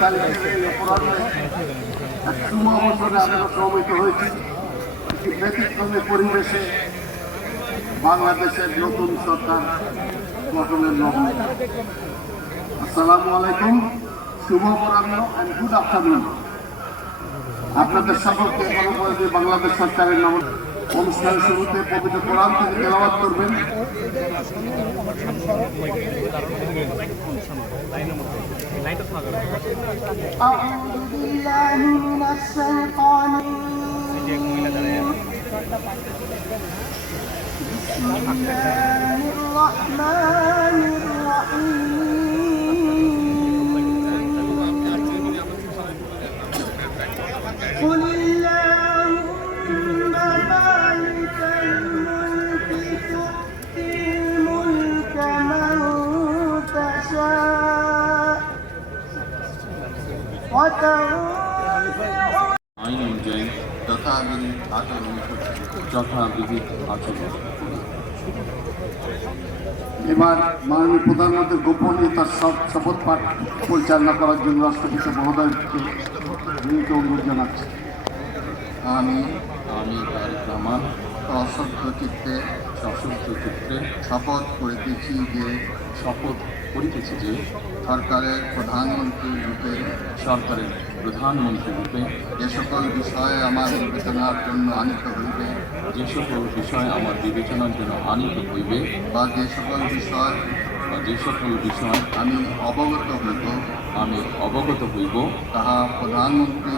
তারিখে এই অপরাধে এক শুভ অবসরে আমরা সমবেত হয়েছি ব্যতিক্রমী পরিবেশে বাংলাদেশের নতুন সরকার গঠনের লগ্নে। আসসালামু আলাইকুম, শুভ অপরাহ্ন অ্যান্ড গুড আফটারনুন। আপনাদের সকলকে গণপরিষদ বাংলাদেশ সরকারের নাম অনুষ্ঠানের শুরুতে পবিত্র কোরআন থেকে তেলাওয়াত করবেন। أعوذ بالله من الشيطان بسم الله الرحمن الرحيم قل اللهم مالك الملك تؤتي الملك من تشاء আইন অনুযায়ী যথাবিধি আচরণ এবার মাননীয় প্রধানমন্ত্রীর গোপনীয়তার শপথ পাঠ পরিচালনা করার জন্য রাষ্ট্রপতি মহোদয়কে বিনীত অনুরোধ জানাচ্ছি। আমি তারেক রহমান সশস্ত্র চিত্তে শপথ করিতেছি যে সরকারের প্রধানমন্ত্রী রূপে যে সকল বিষয়ে আমার বিবেচনার জন্য আনিত হইবে বা যে সকল বিষয় আমি অবগত হইব তাহা প্রধানমন্ত্রী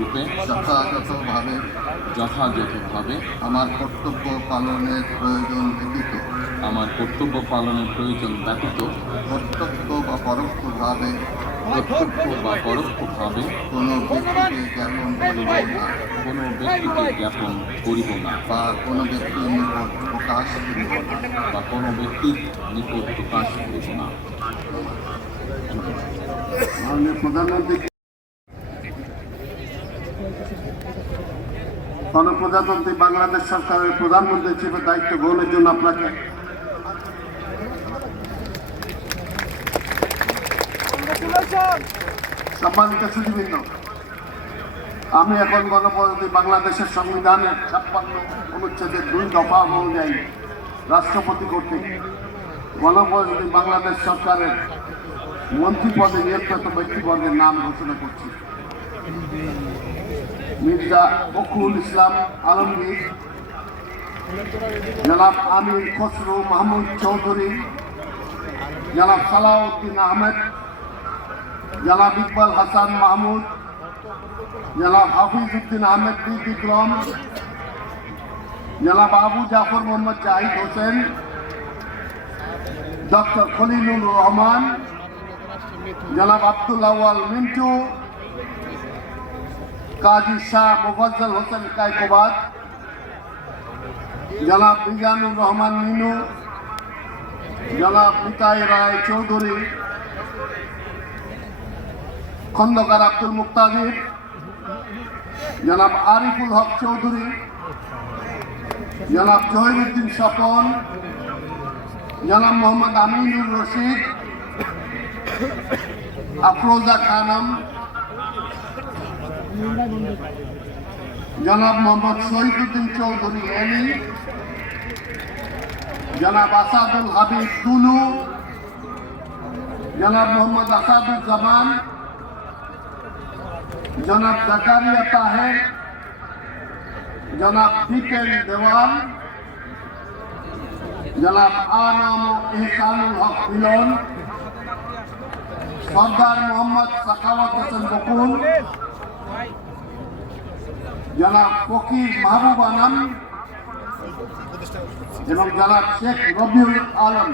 রূপে যথাযথভাবে আমার কর্তব্য পালনের প্রয়োজন ব্যতীত প্রত্যক্ষ বা পরোক্ষভাবে কোনো ব্যক্তিকে জ্ঞাপন করিব না বা কোনো ব্যক্তির নিকট প্রকাশ করিব না। মাননীয় প্রধানমন্ত্রী গণপ্রজাতন্ত্রী বাংলাদেশ সরকারের প্রধানমন্ত্রী হিসেবে দায়িত্ব গ্রহণের জন্য আপনাকে সম্মানিত সুধীবৃন্দ, আমি এখন গণপ্রজাতন্ত্রী বাংলাদেশের সংবিধানের 56 অনুচ্ছেদের 2 দফা অনুযায়ী রাষ্ট্রপতি কর্তৃক গণপ্রজাতন্ত্রী বাংলাদেশ সরকারের মন্ত্রী পদে নিয়োগপ্রাপ্ত ব্যক্তিবর্গের নাম ঘোষণা করছি। মির্জা ফখরুল ইসলাম আলমগীর, জনাব আমির খসরু মাহমুদ চৌধুরী, জনাব সালাউদ্দিন আহমেদ, জনাব ইকবাল হাসান মাহমুদ, জনাব হাফিজ উদ্দিন আহমেদ বিক্রম, জনাব আবু জাফর মোহাম্মদ জাহিদ হোসেন, ডক্টর খলিলুর রহমান, জনাব আব্দুল আউয়াল মিন্টু, কাজী শাহ মোফাজ্জল হোসেন কায়কোবাদ, জনাব মিজানুর রহমান মিনু, জনাব নিতাই রায় চৌধুরী, খন্দকার আব্দুল মুক্তাদির, জনাব আরিফুল হক চৌধুরী, জনাব জহিরুদ্দিন স্বপন, জনাব মোহাম্মদ আমিনুর রশিদ, আফরোজা খানম, জনাব মোহাম্মদ শহীদুদ্দিন চৌধুরী এলি, জনাব আসাদুল হাবিব দুলু, জনাব মোহাম্মদ আসাদুজ্জামান, জনাব জাকারিয়া তাহের, জনাব বিকেল দেওয়ান, জনাব আনাম ইহসানুল হক মিলন, সর্দার মোহাম্মদ সাখাওয়াত হোসেন বকুল, জনাব ফকির মাহবুব আনাম এবং জনাব শেখ রবিউল আলম।